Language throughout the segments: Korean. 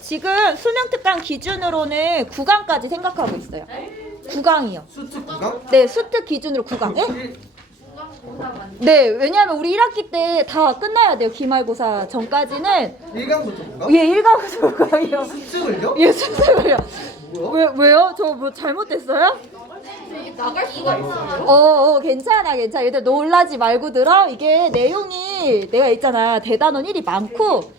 지금 수능 특강 기준으로는 9강까지 생각하고 있어요. 9강이요. 수특 구강? 네, 수특 기준으로 9강. 네, 왜냐하면 우리 1학기 때 다 끝나야 돼요. 기말고사 전까지는. 1강부터 9강? 예, 1강부터 9강이요. 수특을요? 예, 수특을요. 뭐야? 왜요? 저 뭐 잘못됐어요? 나갈 수가 있어요? 괜찮아. 얘들 놀라지 말고 들어. 이게 내용이 내가 있잖아. 대단원 1이 많고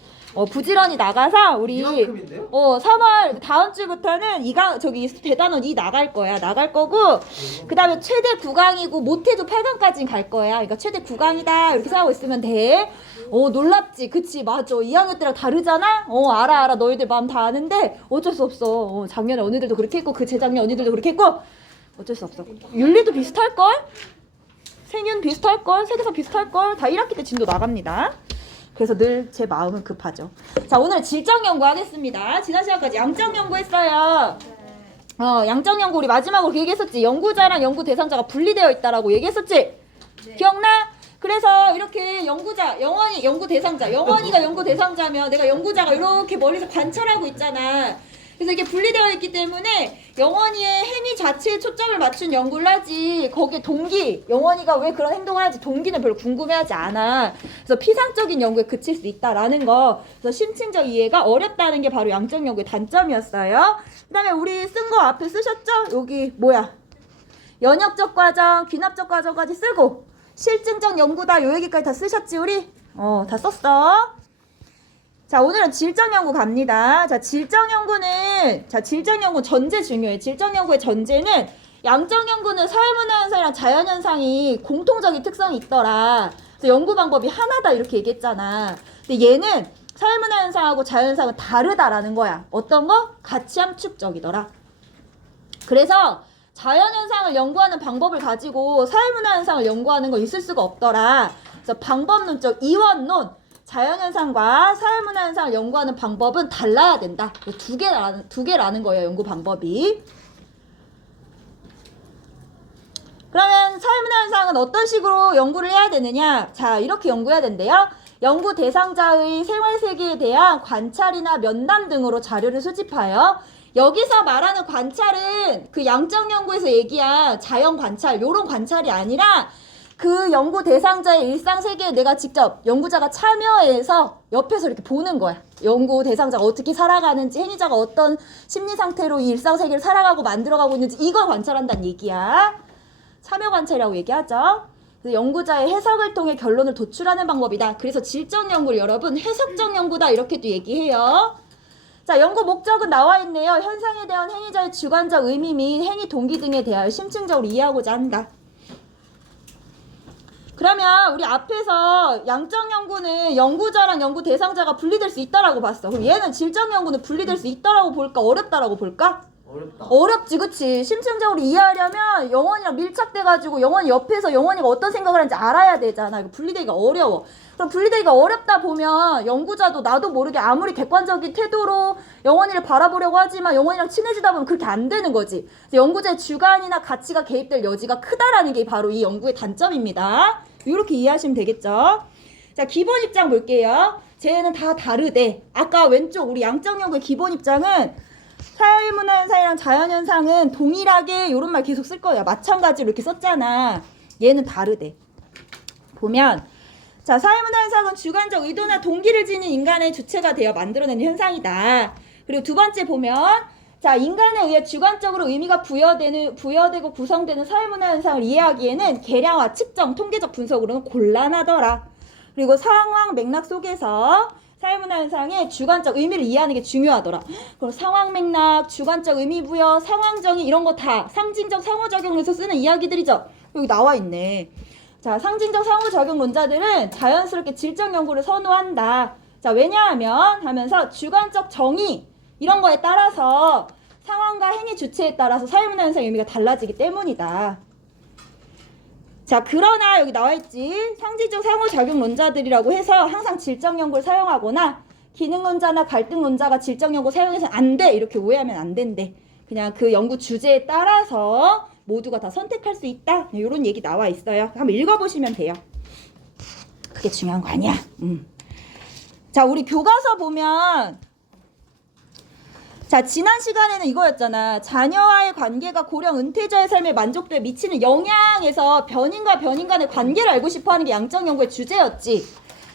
부지런히 나가서 우리 이만큼인데요? 3월 다음 주부터는 저기 대단원 2 나갈 거야. 나갈 거고 그다음에 최대 9강이고 못해도 8강까지 갈 거야. 그러니까 최대 9강이다 이렇게 생각하고 있으면 돼. 놀랍지. 그치 맞아. 2학년 때랑 다르잖아. 알아. 너희들 마음 다 아는데 어쩔 수 없어. 작년에 언니들도 그렇게 했고 그 재작년 언니들도 그렇게 했고 어쩔 수 없어. 윤리도 비슷할걸? 생윤 비슷할걸? 세계사 비슷할걸? 다 1학기 때 진도 나갑니다. 그래서 늘 제 마음은 급하죠. 자, 오늘은 질적 연구 하겠습니다. 지난 시간까지 양적 연구 했어요. 양적 연구 우리 마지막으로 그 얘기했었지. 연구자랑 연구 대상자가 분리되어 있다라고 얘기했었지. 네. 기억나? 그래서 이렇게 연구자, 영원히 연구 대상자, 영원히가 연구 대상자면 내가 연구자가 이렇게 멀리서 관찰하고 있잖아. 그래서 이게 분리되어 있기 때문에 영원히의 행위 자체에 초점을 맞춘 연구를 하지 거기에 동기, 영원히가 왜 그런 행동을 하지 동기는 별로 궁금해하지 않아. 그래서 피상적인 연구에 그칠 수 있다라는 거. 그래서 심층적 이해가 어렵다는 게 바로 양적 연구의 단점이었어요. 그 다음에 우리 쓴 거 앞에 쓰셨죠? 여기 뭐야? 연역적 과정, 귀납적 과정까지 쓰고 실증적 연구다 요 얘기까지 다 쓰셨지 우리? 다 썼어. 자, 오늘은 질적 연구 갑니다. 자, 질적 연구 전제 중요해. 질적 연구의 전제는 양적 연구는 사회문화 현상이랑 자연 현상이 공통적인 특성이 있더라. 그래서 연구 방법이 하나다 이렇게 얘기했잖아. 근데 얘는 사회문화 현상하고 자연 현상은 다르다라는 거야. 어떤 거? 가치 함축적이더라. 그래서 자연 현상을 연구하는 방법을 가지고 사회문화 현상을 연구하는 거 있을 수가 없더라. 그래서 방법론적 이원론 자연현상과 사회문화현상을 연구하는 방법은 달라야 된다. 두 개라는 거예요. 연구 방법이. 그러면 사회문화현상은 어떤 식으로 연구를 해야 되느냐? 자, 이렇게 연구해야 된대요. 연구 대상자의 생활세계에 대한 관찰이나 면담 등으로 자료를 수집하여 여기서 말하는 관찰은 그 양적 연구에서 얘기한 자연 관찰, 요런 관찰이 아니라 그 연구 대상자의 일상 세계에 내가 직접 연구자가 참여해서 옆에서 이렇게 보는 거야. 연구 대상자가 어떻게 살아가는지, 행위자가 어떤 심리 상태로 이 일상 세계를 살아가고 만들어가고 있는지 이걸 관찰한다는 얘기야. 참여 관찰이라고 얘기하죠. 그래서 연구자의 해석을 통해 결론을 도출하는 방법이다. 그래서 질적 연구를 여러분 해석적 연구다 이렇게도 얘기해요. 자, 연구 목적은 나와 있네요. 현상에 대한 행위자의 주관적 의미 및 행위 동기 등에 대하여 심층적으로 이해하고자 한다. 그러면 우리 앞에서 양적 연구는 연구자랑 연구 대상자가 분리될 수 있다라고 봤어. 그럼 얘는 질적 연구는 분리될 수 있다라고 볼까? 어렵다라고 볼까? 어렵다. 어렵지, 그치? 심층적으로 이해하려면 영원이랑 밀착돼가지고 영원이 옆에서 영원이가 어떤 생각을 하는지 알아야 되잖아. 이거 분리되기가 어려워. 그럼 분리되기가 어렵다 보면 연구자도 나도 모르게 아무리 객관적인 태도로 영원이를 바라보려고 하지만 영원이랑 친해지다 보면 그렇게 안 되는 거지. 그래서 연구자의 주관이나 가치가 개입될 여지가 크다라는 게 바로 이 연구의 단점입니다. 이렇게 이해하시면 되겠죠? 자, 기본 입장 볼게요. 쟤는 다 다르대. 아까 왼쪽 우리 양적 연구의 기본 입장은 사회문화 현상이랑 자연 현상은 동일하게 이런 말 계속 쓸 거야. 마찬가지로 이렇게 썼잖아. 얘는 다르대. 보면 자, 사회문화 현상은 주관적 의도나 동기를 지닌 인간의 주체가 되어 만들어내는 현상이다. 그리고 두 번째 보면 자, 인간에 의해 주관적으로 의미가 부여되고 구성되는 사회문화 현상을 이해하기에는 계량화, 측정, 통계적 분석으로는 곤란하더라. 그리고 상황 맥락 속에서 사회문화 현상의 주관적 의미를 이해하는 게 중요하더라. 그럼 상황 맥락, 주관적 의미 부여, 상황 정의 이런 거 다 상징적 상호작용에서 쓰는 이야기들이죠. 여기 나와 있네. 자, 상징적 상호작용론자들은 자연스럽게 질적 연구를 선호한다. 자, 왜냐하면 하면서 주관적 정의 이런 거에 따라서 상황과 행위 주체에 따라서 사회문화 현상의 의미가 달라지기 때문이다. 자, 그러나 여기 나와있지. 상징적 상호작용론자들이라고 해서 항상 질적 연구를 사용하거나 기능론자나 갈등론자가 질적 연구 사용해서 안 돼. 이렇게 오해하면 안 된대. 그냥 그 연구 주제에 따라서 모두가 다 선택할 수 있다. 이런 얘기 나와 있어요. 한번 읽어보시면 돼요. 그게 중요한 거 아니야. 자, 우리 교과서 보면 자, 지난 시간에는 이거였잖아. 자녀와의 관계가 고령 은퇴자의 삶의 만족도에 미치는 영향에서 변인과 변인 간의 관계를 알고 싶어하는 게 양적 연구의 주제였지.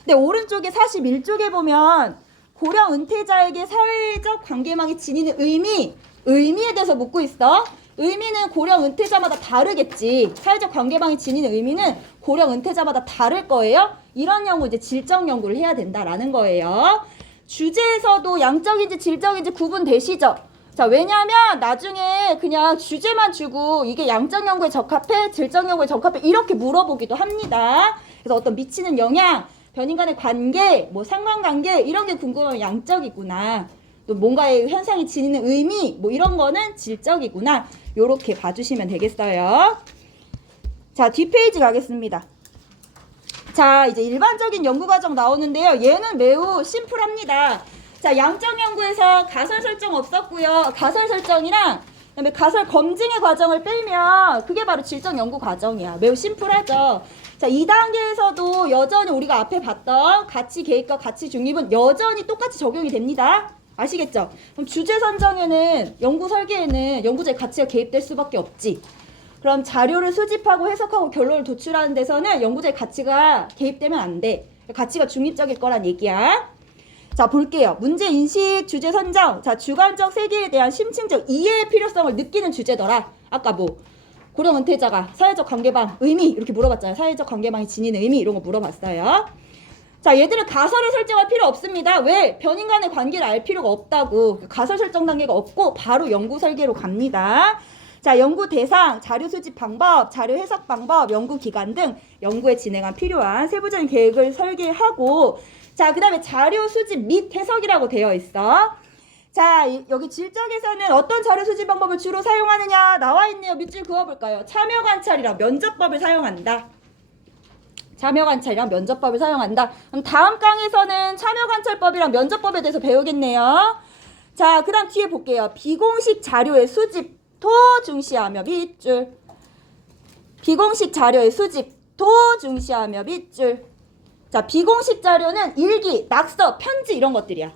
근데 오른쪽에 41쪽에 보면 고령 은퇴자에게 사회적 관계망이 지니는 의미에 대해서 묻고 있어. 의미는 고령 은퇴자마다 다르겠지. 사회적 관계망이 지니는 의미는 고령 은퇴자마다 다를 거예요. 이런 연구 이제 질적 연구를 해야 된다라는 거예요. 주제에서도 양적인지 질적인지 구분되시죠? 자, 왜냐면 나중에 그냥 주제만 주고 이게 양적 연구에 적합해, 질적 연구에 적합해 이렇게 물어보기도 합니다. 그래서 어떤 미치는 영향, 변인 간의 관계, 뭐 상관관계 이런 게 궁금하면 양적이구나. 또 뭔가의 현상이 지니는 의미, 뭐 이런 거는 질적이구나. 요렇게 봐주시면 되겠어요. 자, 뒷페이지 가겠습니다. 자, 이제 일반적인 연구 과정 나오는데요. 얘는 매우 심플합니다. 자, 양적 연구에서 가설 설정 없었고요. 가설 설정이랑 그다음에 가설 검증의 과정을 빼면 그게 바로 질적 연구 과정이야. 매우 심플하죠. 자, 2단계에서도 여전히 우리가 앞에 봤던 가치 계획과 가치 중립은 여전히 똑같이 적용이 됩니다. 아시겠죠? 그럼 주제 선정에는 연구 설계에는 연구자의 가치가 개입될 수밖에 없지. 그럼 자료를 수집하고 해석하고 결론을 도출하는 데서는 연구자의 가치가 개입되면 안 돼. 가치가 중립적일 거란 얘기야. 자, 볼게요. 문제 인식, 주제 선정. 자, 주관적 세계에 대한 심층적 이해의 필요성을 느끼는 주제더라. 아까 뭐 고령 은퇴자가 사회적 관계망, 의미 이렇게 물어봤잖아요. 사회적 관계망이 지니는 의미 이런 거 물어봤어요. 자, 얘들은 가설을 설정할 필요 없습니다. 왜? 변인 간의 관계를 알 필요가 없다고. 가설 설정 단계가 없고 바로 연구 설계로 갑니다. 자, 연구 대상, 자료 수집 방법, 자료 해석 방법, 연구 기간 등 연구에 진행한 필요한 세부적인 계획을 설계하고 자, 그 다음에 자료 수집 및 해석이라고 되어 있어. 자, 여기 질적에서는 어떤 자료 수집 방법을 주로 사용하느냐 나와 있네요. 밑줄 그어볼까요? 참여 관찰이랑 면접법을 사용한다. 참여 관찰이랑 면접법을 사용한다. 그럼 다음 강에서는 참여 관찰법이랑 면접법에 대해서 배우겠네요. 자, 그 다음 뒤에 볼게요. 비공식 자료의 수집 도 중시하며 밑줄. 비공식 자료의 수집 도 중시하며 밑줄. 자, 비공식 자료는 일기, 낙서, 편지 이런 것들이야.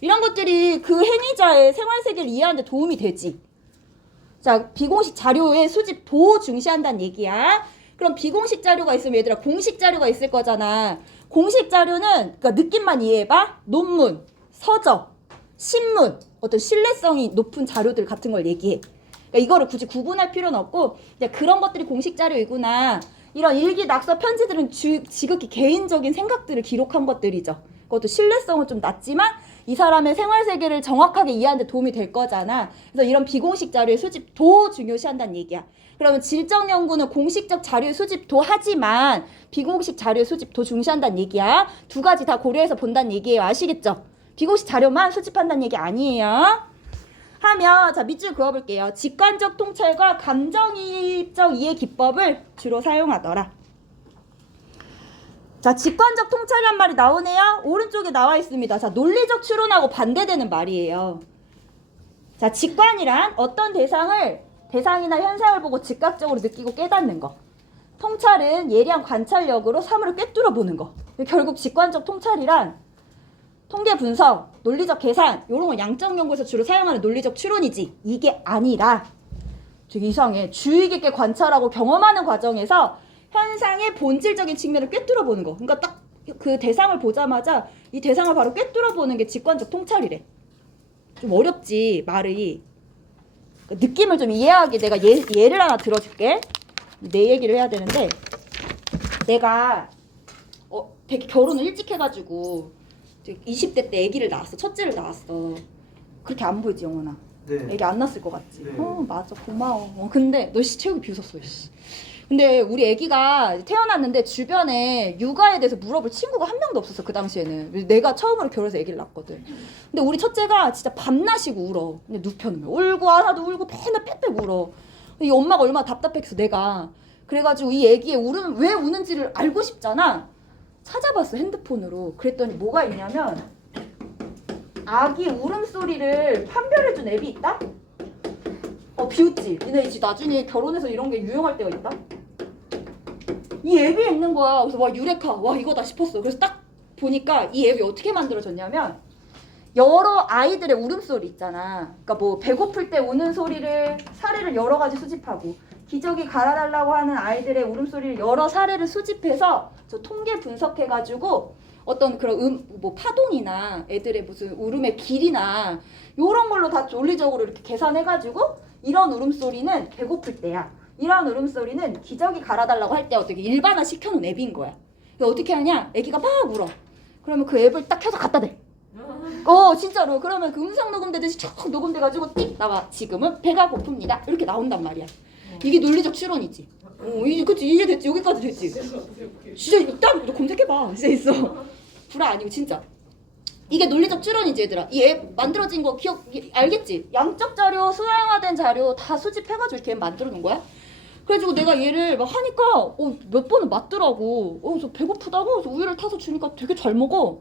이런 것들이 그 행위자의 생활세계를 이해하는 데 도움이 되지. 자, 비공식 자료의 수집 도 중시한다는 얘기야. 그럼 비공식 자료가 있으면 얘들아 공식 자료가 있을 거잖아. 공식 자료는 그러니까 느낌만 이해해봐. 논문, 서적, 신문, 어떤 신뢰성이 높은 자료들 같은 걸 얘기해. 그러니까 이거를 굳이 구분할 필요는 없고 그냥 그런 것들이 공식 자료이구나. 이런 일기, 낙서, 편지들은 지극히 개인적인 생각들을 기록한 것들이죠. 그것도 신뢰성은 좀 낮지만 이 사람의 생활세계를 정확하게 이해하는 데 도움이 될 거잖아. 그래서 이런 비공식 자료의 수집도 중요시한다는 얘기야. 그러면 질적 연구는 공식적 자료의 수집도 하지만 비공식 자료의 수집도 중시한다는 얘기야. 두 가지 다 고려해서 본다는 얘기예요. 아시겠죠? 비공식 자료만 수집한다는 얘기 아니에요. 하면 자, 밑줄 그어볼게요. 직관적 통찰과 감정이입적 이해 기법을 주로 사용하더라. 자, 직관적 통찰이란 말이 나오네요. 오른쪽에 나와 있습니다. 자, 논리적 추론하고 반대되는 말이에요. 자, 직관이란 어떤 대상이나 현상을 보고 즉각적으로 느끼고 깨닫는 거. 통찰은 예리한 관찰력으로 사물을 꿰뚫어 보는 거. 결국 직관적 통찰이란 통계 분석, 논리적 계산 이런 거 양적 연구에서 주로 사용하는 논리적 추론이지. 이게 아니라 되게 이상해. 주의 깊게 관찰하고 경험하는 과정에서 현상의 본질적인 측면을 꿰뚫어 보는 거. 그러니까 딱 그 대상을 보자마자 이 대상을 바로 꿰뚫어 보는 게 직관적 통찰이래. 좀 어렵지 말이. 그러니까 느낌을 좀 이해하게 내가 예를 하나 들어줄게. 내 얘기를 해야 되는데 내가 되게 결혼을 일찍 해가지고 20대 때 아기를 낳았어. 첫째를 낳았어. 그렇게 안 보이지 영원아? 네. 아기 안 낳았을 것 같지? 네. 맞아 고마워. 근데 너 체육이 비웃었어. 근데 우리 아기가 태어났는데 주변에 육아에 대해서 물어볼 친구가 한 명도 없었어. 그 당시에는. 내가 처음으로 결혼해서 아기를 낳았거든. 근데 우리 첫째가 진짜 밤낮이고 울어. 그냥 눕혀놓으면 울고 하나도 울고 맨날 빽빽 울어. 이 엄마가 얼마나 답답했어 내가. 그래가지고 이 아기의 울음 왜 우는지를 알고 싶잖아. 찾아봤어 핸드폰으로. 그랬더니 뭐가 있냐면 아기 울음소리를 판별해준 앱이 있다? 비웃지? 얘네 이제 나중에 결혼해서 이런 게 유용할 때가 있다? 이 앱이 있는 거야. 그래서 와 유레카 와 이거다 싶었어. 그래서 딱 보니까 이 앱이 어떻게 만들어졌냐면 여러 아이들의 울음소리 있잖아. 그러니까 뭐 배고플 때 우는 소리를 사례를 여러 가지 수집하고 기저귀 갈아달라고 하는 아이들의 울음소리를 여러 사례를 수집해서 저 통계 분석해가지고 어떤 그런 뭐 파동이나 애들의 무슨 울음의 길이나 이런 걸로 다 논리적으로 이렇게 계산해가지고 이런 울음소리는 배고플 때야. 이런 울음소리는 기저귀 갈아달라고 할 때 어떻게 일반화 시켜놓은 앱인 거야. 어떻게 하냐? 애기가 막 울어. 그러면 그 앱을 딱 켜서 갖다 대. 진짜로. 그러면 그 음성 녹음되듯이 쭉 녹음돼가지고 띡 나와. 지금은 배가 고픕니다. 이렇게 나온단 말이야. 이게 논리적 추론이지. 이제 그치 이해됐지. 여기까지 됐지. 진짜 일단 너 검색해봐. 진짜 있어. 불화 아니고 진짜. 이게 논리적 추론이지 얘들아. 이 앱 만들어진 거 알겠지? 양적 자료, 수량화된 자료 다 수집해가지고 이렇게 앱 만들어 놓은 거야. 그래가지고 내가 얘를 막 하니까 몇 번은 맞더라고. 그래서 배고프다고 그래서 우유를 타서 주니까 되게 잘 먹어.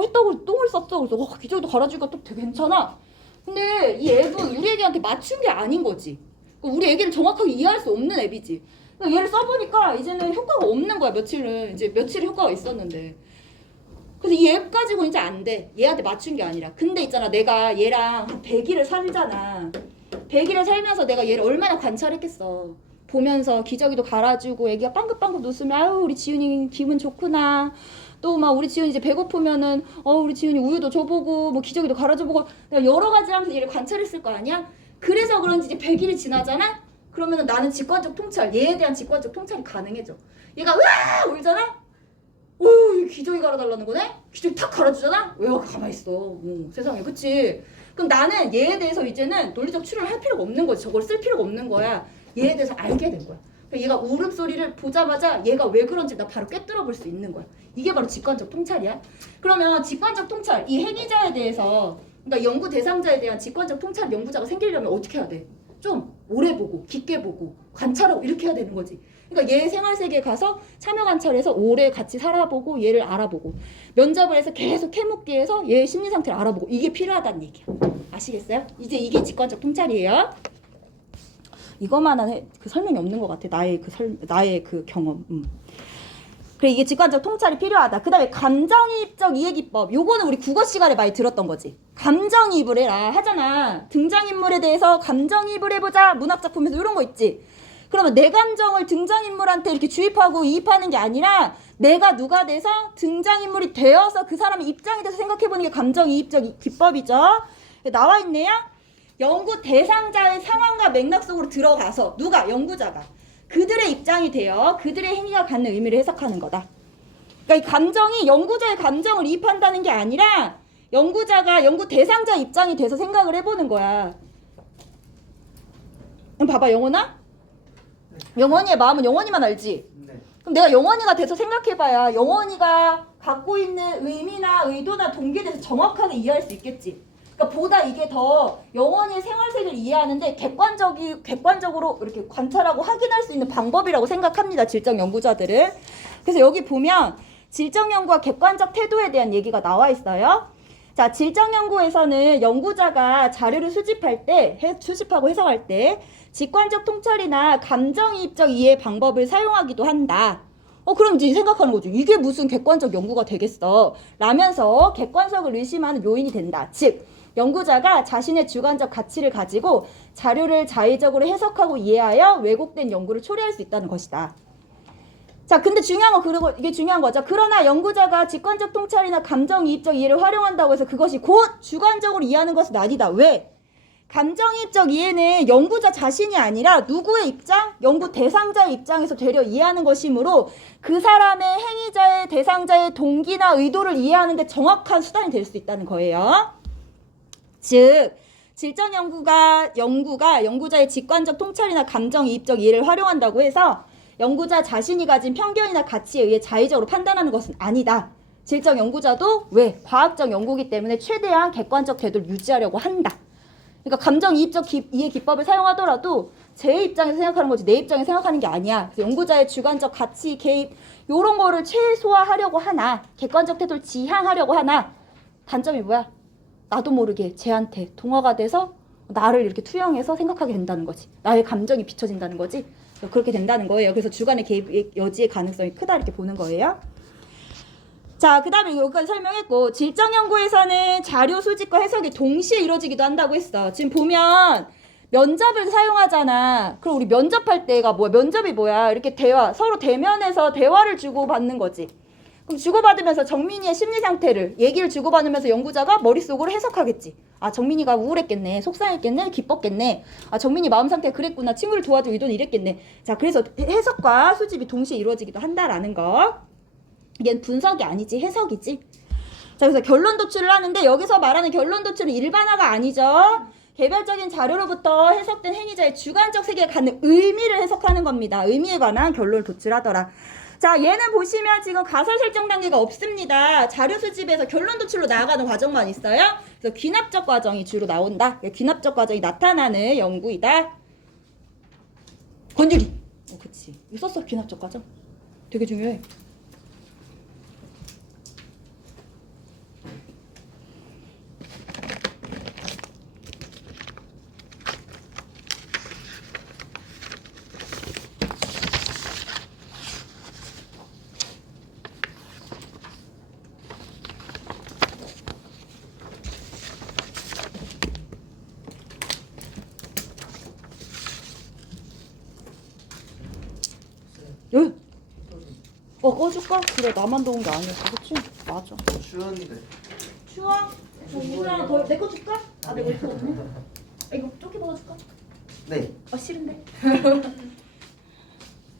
했다고 똥을 쌌어. 그래서 기저귀도 갈아주니까 또 되게 괜찮아. 근데 이 앱은 우리 애기한테 맞춘 게 아닌 거지. 우리 애기를 정확하게 이해할 수 없는 앱이지. 얘를 써보니까 이제는 효과가 없는 거야. 며칠 효과가 있었는데. 그래서 이 앱 가지고 이제 안 돼. 얘한테 맞춘 게 아니라. 근데 있잖아, 내가 얘랑 한 100일을 살잖아. 100일을 살면서 내가 얘를 얼마나 관찰했겠어. 보면서 기저귀도 갈아주고 애기가 빵긋빵긋 웃으면 아유 우리 지훈이 기분 좋구나. 또 막 우리 지훈이 이제 배고프면은 우리 지훈이 우유도 줘보고 뭐 기저귀도 갈아줘보고 내가 여러 가지 하면서 얘를 관찰했을 거 아니야? 그래서 그런지 이제 100일이 지나잖아? 그러면은 나는 직관적 통찰, 얘에 대한 직관적 통찰이 가능해져. 얘가 으아 울잖아? 기저귀 갈아달라는 거네? 기저귀 탁 갈아주잖아? 왜 가만히 있어? 세상에, 그치? 그럼 나는 얘에 대해서 이제는 논리적 추론을 할 필요가 없는 거지. 저걸 쓸 필요가 없는 거야. 얘에 대해서 알게 된 거야. 얘가 울음소리를 보자마자 얘가 왜 그런지 나 바로 꿰뚫어 볼 수 있는 거야. 이게 바로 직관적 통찰이야. 그러면 직관적 통찰, 이 행위자에 대해서, 그러니까 연구 대상자에 대한 직관적 통찰 연구자가 생기려면 어떻게 해야 돼? 좀 오래 보고 깊게 보고 관찰하고 이렇게 해야 되는 거지. 그러니까 얘 생활세계에 가서 참여 관찰해서 오래 같이 살아보고 얘를 알아보고 면접을 해서 계속 캐묻기 해서 얘의 심리 상태를 알아보고 이게 필요하다는 얘기야. 아시겠어요? 이제 이게 직관적 통찰이에요. 이거만한 그 설명이 없는 것 같아. 나의 그 경험. 그래, 이게 직관적 통찰이 필요하다. 그 다음에 감정이입적 이해기법. 요거는 우리 국어 시간에 많이 들었던 거지. 감정이입을 해라 하잖아. 등장인물에 대해서 감정이입을 해보자. 문학작품에서 이런 거 있지. 그러면 내 감정을 등장인물한테 이렇게 주입하고 이입하는 게 아니라 내가 누가 돼서 등장인물이 되어서 그 사람의 입장이 돼서 생각해보는 게 감정이입적 기법이죠. 나와 있네요. 연구 대상자의 상황과 맥락 속으로 들어가서 누가? 연구자가. 그들의 입장이 되어 그들의 행위가 갖는 의미를 해석하는 거다. 그러니까 이 감정이 연구자의 감정을 이입한다는 게 아니라 연구자가 연구 대상자 입장이 돼서 생각을 해보는 거야. 봐봐, 영원아? 영원이의 마음은 영원이만 알지? 네. 그럼 내가 영원이가 돼서 생각해봐야 영원이가 갖고 있는 의미나 의도나 동기에 대해서 정확하게 이해할 수 있겠지. 그러니까 보다 이게 더 영원히의 생활세계를 이해하는데 객관적으로 이렇게 관찰하고 확인할 수 있는 방법이라고 생각합니다. 질적 연구자들은. 그래서 여기 보면 질적 연구와 객관적 태도에 대한 얘기가 나와 있어요. 자, 질적 연구에서는 연구자가 자료를 수집하고 해석할 때 직관적 통찰이나 감정이입적 이해 방법을 사용하기도 한다. 그럼 이제 생각하는 거죠. 이게 무슨 객관적 연구가 되겠어? 라면서 객관성을 의심하는 요인이 된다. 즉, 연구자가 자신의 주관적 가치를 가지고 자료를 자의적으로 해석하고 이해하여 왜곡된 연구를 초래할 수 있다는 것이다. 자, 근데 그리고 이게 중요한 거죠. 그러나 연구자가 직관적 통찰이나 감정이입적 이해를 활용한다고 해서 그것이 곧 주관적으로 이해하는 것은 아니다. 왜? 감정이입적 이해는 연구자 자신이 아니라 누구의 입장? 연구 대상자의 입장에서 되려 이해하는 것이므로 그 사람의 행위자의 대상자의 동기나 의도를 이해하는 데 정확한 수단이 될 수 있다는 거예요. 즉, 질적 연구가 연구자의 직관적 통찰이나 감정이입적 이해를 활용한다고 해서 연구자 자신이 가진 편견이나 가치에 의해 자의적으로 판단하는 것은 아니다. 질적 연구자도 왜? 과학적 연구이기 때문에 최대한 객관적 태도를 유지하려고 한다. 그러니까 감정이입적 이해 기법을 사용하더라도 제 입장에서 생각하는 거지 내 입장에서 생각하는 게 아니야. 그래서 연구자의 주관적 가치, 개입 이런 거를 최소화하려고 하나 객관적 태도를 지향하려고 하나 단점이 뭐야? 나도 모르게 쟤한테 동화가 돼서 나를 이렇게 투영해서 생각하게 된다는 거지. 나의 감정이 비춰진다는 거지. 그렇게 된다는 거예요. 그래서 주관의 개입 여지의 가능성이 크다 이렇게 보는 거예요. 자, 그 다음에 여기까지 설명했고, 질적 연구에서는 자료 수집과 해석이 동시에 이루어지기도 한다고 했어. 지금 보면 면접을 사용하잖아. 그럼 우리 면접할 때가 뭐야? 면접이 뭐야? 이렇게 서로 대면해서 대화를 주고받는 거지. 그럼 주고받으면서 정민이의 심리 상태를, 얘기를 주고받으면서 연구자가 머릿속으로 해석하겠지. 아, 정민이가 우울했겠네. 속상했겠네. 기뻤겠네. 아, 정민이 마음 상태가 그랬구나. 친구를 도와줄 의도는 이랬겠네. 자, 그래서 해석과 수집이 동시에 이루어지기도 한다라는 거. 이게 분석이 아니지, 해석이지. 자, 그래서 결론 도출을 하는데 여기서 말하는 결론 도출은 일반화가 아니죠. 개별적인 자료로부터 해석된 행위자의 주관적 세계에 갖는 의미를 해석하는 겁니다. 의미에 관한 결론을 도출하더라. 자, 얘는 보시면 지금 가설 설정 단계가 없습니다. 자료 수집에서 결론 도출로 나아가는 과정만 있어요. 그래서 귀납적 과정이 주로 나온다. 귀납적 과정이 나타나는 연구이다. 권유리. 그치. 이거 썼어, 귀납적 과정. 되게 중요해. 여기. 꺼줄까? 그래, 나만 더운 게 아니었어, 그치? 맞아. 추웠는데. 추워? 이거랑 더, 내 거 줄까? 아, 내 거 있어 없네. 아, 이거 쪼개 먹어줄까? 네. 싫은데.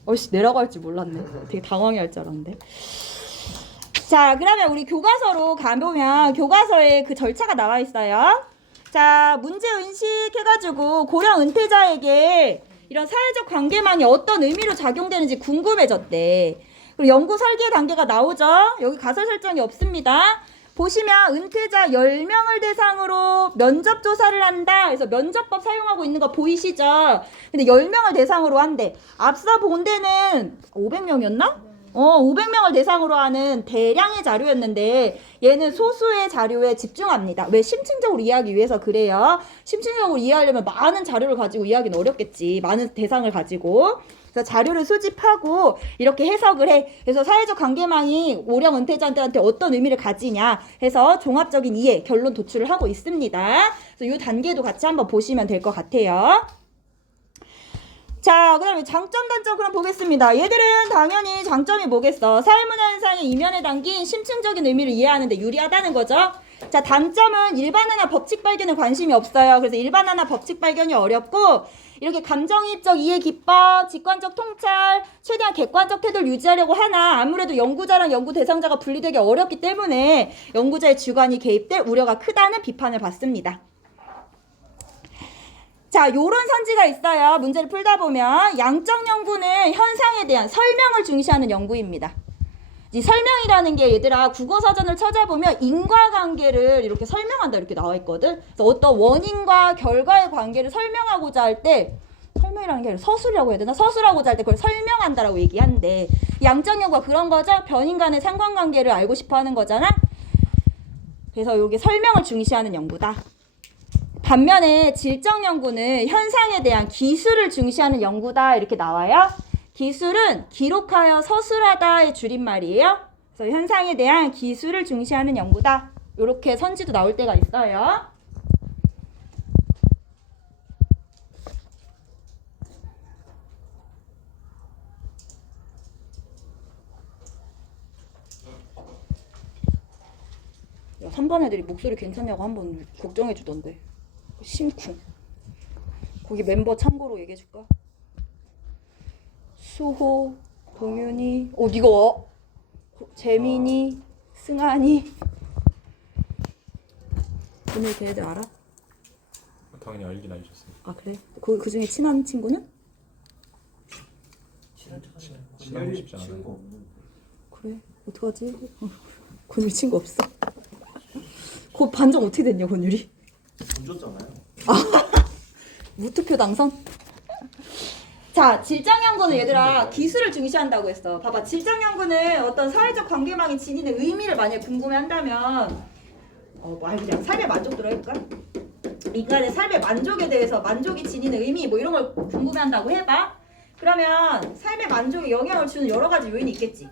어이씨, 내라고 할지 몰랐네. 되게 당황해 할 줄 알았는데. 자, 그러면 우리 교과서로 가보면 교과서에 그 절차가 나와 있어요. 자, 문제 의식해가지고 고령 은퇴자에게 이런 사회적 관계망이 어떤 의미로 작용되는지 궁금해졌대. 그리고 연구 설계 단계가 나오죠. 여기 가설 설정이 없습니다. 보시면 은퇴자 10명을 대상으로 면접 조사를 한다. 그래서 면접법 사용하고 있는 거 보이시죠? 근데 10명을 대상으로 한대. 앞서 본 데는 500명이었나? 500명을 대상으로 하는 대량의 자료였는데 얘는 소수의 자료에 집중합니다. 왜? 심층적으로 이해하기 위해서 그래요. 심층적으로 이해하려면 많은 자료를 가지고 이해하기는 어렵겠지. 많은 대상을 가지고. 그래서 자료를 수집하고 이렇게 해석을 해. 그래서 사회적 관계망이 고령 은퇴자한테 어떤 의미를 가지냐 해서 종합적인 이해, 결론 도출을 하고 있습니다. 그래서 이 단계도 같이 한번 보시면 될 것 같아요. 자, 그 다음에 장점, 단점 그럼 보겠습니다. 얘들은 당연히 장점이 뭐겠어? 사회문화현상의 이면에 담긴 심층적인 의미를 이해하는데 유리하다는 거죠. 자, 단점은 일반화나 법칙 발견에 관심이 없어요. 그래서 일반화나 법칙 발견이 어렵고 이렇게 감정이입적 이해 기법, 직관적 통찰, 최대한 객관적 태도를 유지하려고 하나 아무래도 연구자랑 연구 대상자가 분리되기 어렵기 때문에 연구자의 주관이 개입될 우려가 크다는 비판을 받습니다. 자, 요런 선지가 있어요. 문제를 풀다 보면 양적 연구는 현상에 대한 설명을 중시하는 연구입니다. 이 설명이라는 게 얘들아 국어사전을 찾아보면 인과관계를 이렇게 설명한다 이렇게 나와 있거든. 그래서 어떤 원인과 결과의 관계를 설명하고자 할 때 설명이라는 게 아니라 서술이라고 해야 되나? 서술하고자 할 때 그걸 설명한다라고 얘기한대. 양적 연구가 그런 거죠. 변인 간의 상관관계를 알고 싶어 하는 거잖아. 그래서 이게 설명을 중시하는 연구다. 반면에 질적 연구는 현상에 대한 기술을 중시하는 연구다 이렇게 나와요. 기술은 기록하여 서술하다의 줄임말이에요. 그래서 현상에 대한 기술을 중시하는 연구다. 이렇게 선지도 나올 때가 있어요. 야, 3반 애들이 목소리 괜찮냐고 한번 걱정해 주던데. 심쿵. 거기 멤버 참고로 얘기해 줄까? 수호, 동윤이, 네가 와? 재민이, 승환이. 오늘 걔네들 알아? 당연히 알긴 알겠어요. 아, 그래? 그 중에 친한 친구는? 친하고 싶지 않아요. 그래? 어떡하지? 권율이 친구 없어. 그 반정 어떻게 됐냐, 권율이? 돈 줬잖아요. 무투표 당선? 자, 질적 연구는 얘들아 기술을 중시한다고 했어. 봐봐, 질적 연구는 어떤 사회적 관계망이 지니는 의미를 만약에 궁금해한다면 그냥 삶의 만족도로 해볼까? 인간의 삶의 만족에 대해서 만족이 지니는 의미 뭐 이런 걸 궁금해한다고 해봐. 그러면 삶의 만족에 영향을 주는 여러 가지 요인이 있겠지.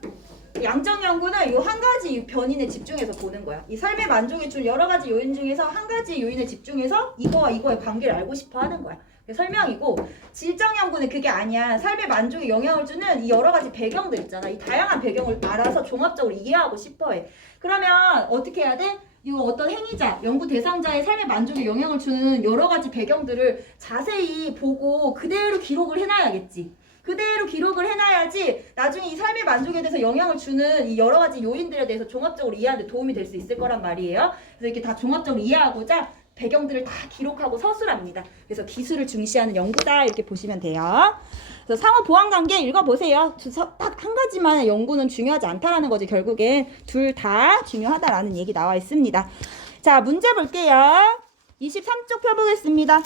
양적 연구는 이 한 가지 변인에 집중해서 보는 거야. 이 삶의 만족에 준 여러 가지 요인 중에서 한 가지 요인에 집중해서 이거와 이거의 관계를 알고 싶어 하는 거야. 그게 설명이고, 질적 연구는 그게 아니야. 삶의 만족에 영향을 주는 이 여러 가지 배경들 있잖아. 이 다양한 배경을 알아서 종합적으로 이해하고 싶어 해. 그러면 어떻게 해야 돼? 이거 어떤 행위자, 연구 대상자의 삶의 만족에 영향을 주는 여러 가지 배경들을 자세히 보고 그대로 기록을 해놔야겠지. 그대로 기록을 해놔야지 나중에 이 삶의 만족에 대해서 영향을 주는 이 여러 가지 요인들에 대해서 종합적으로 이해하는 데 도움이 될 수 있을 거란 말이에요. 그래서 이렇게 다 종합적으로 이해하고자 배경들을 다 기록하고 서술합니다. 그래서 기술을 중시하는 연구다 이렇게 보시면 돼요. 그래서 상호 보완 관계 읽어보세요. 딱 한 가지만 연구는 중요하지 않다라는 거지. 결국엔 둘 다 중요하다라는 얘기 나와 있습니다. 자, 문제 볼게요. 23쪽 펴보겠습니다.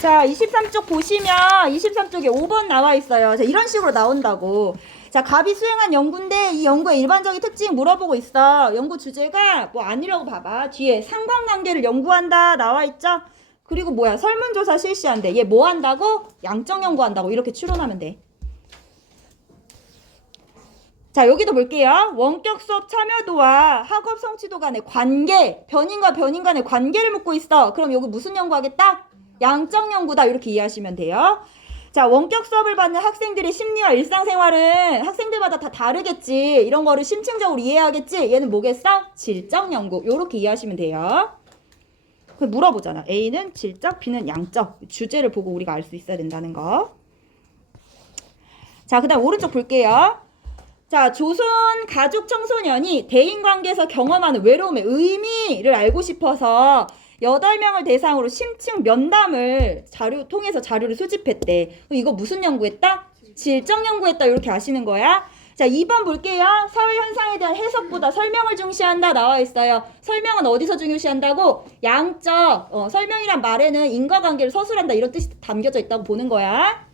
자, 23쪽 보시면 23쪽에 5번 나와 있어요. 자, 이런 식으로 나온다고. 자, 갑이 수행한 연구인데 이 연구의 일반적인 특징 물어보고 있어. 연구 주제가 뭐 아니라고 봐봐. 뒤에 상관관계를 연구한다 나와 있죠? 그리고 뭐야? 설문조사 실시한대. 얘 뭐 한다고? 양적 연구한다고. 이렇게 추론하면 돼. 자, 여기도 볼게요. 원격 수업 참여도와 학업 성취도 간의 관계, 변인과 변인 간의 관계를 묻고 있어. 그럼 여기 무슨 연구하겠다? 양적 연구다. 이렇게 이해하시면 돼요. 자, 원격 수업을 받는 학생들의 심리와 일상생활은 학생들마다 다 다르겠지. 이런 거를 심층적으로 이해하겠지. 얘는 뭐겠어? 질적 연구. 이렇게 이해하시면 돼요. 물어보잖아. A는 질적, B는 양적. 주제를 보고 우리가 알 수 있어야 된다는 거. 자, 그 다음 오른쪽 볼게요. 자, 조선 가족 청소년이 대인관계에서 경험하는 외로움의 의미를 알고 싶어서 8명을 대상으로 심층 면담을 통해서 자료를 수집했대. 이거 무슨 연구했다? 질적 연구했다. 이렇게 아시는 거야. 자, 2번 볼게요. 사회 현상에 대한 해석보다 설명을 중시한다 나와 있어요. 설명은 어디서 중요시한다고? 양적. 설명이란 말에는 인과관계를 서술한다 이런 뜻이 담겨져 있다고 보는 거야.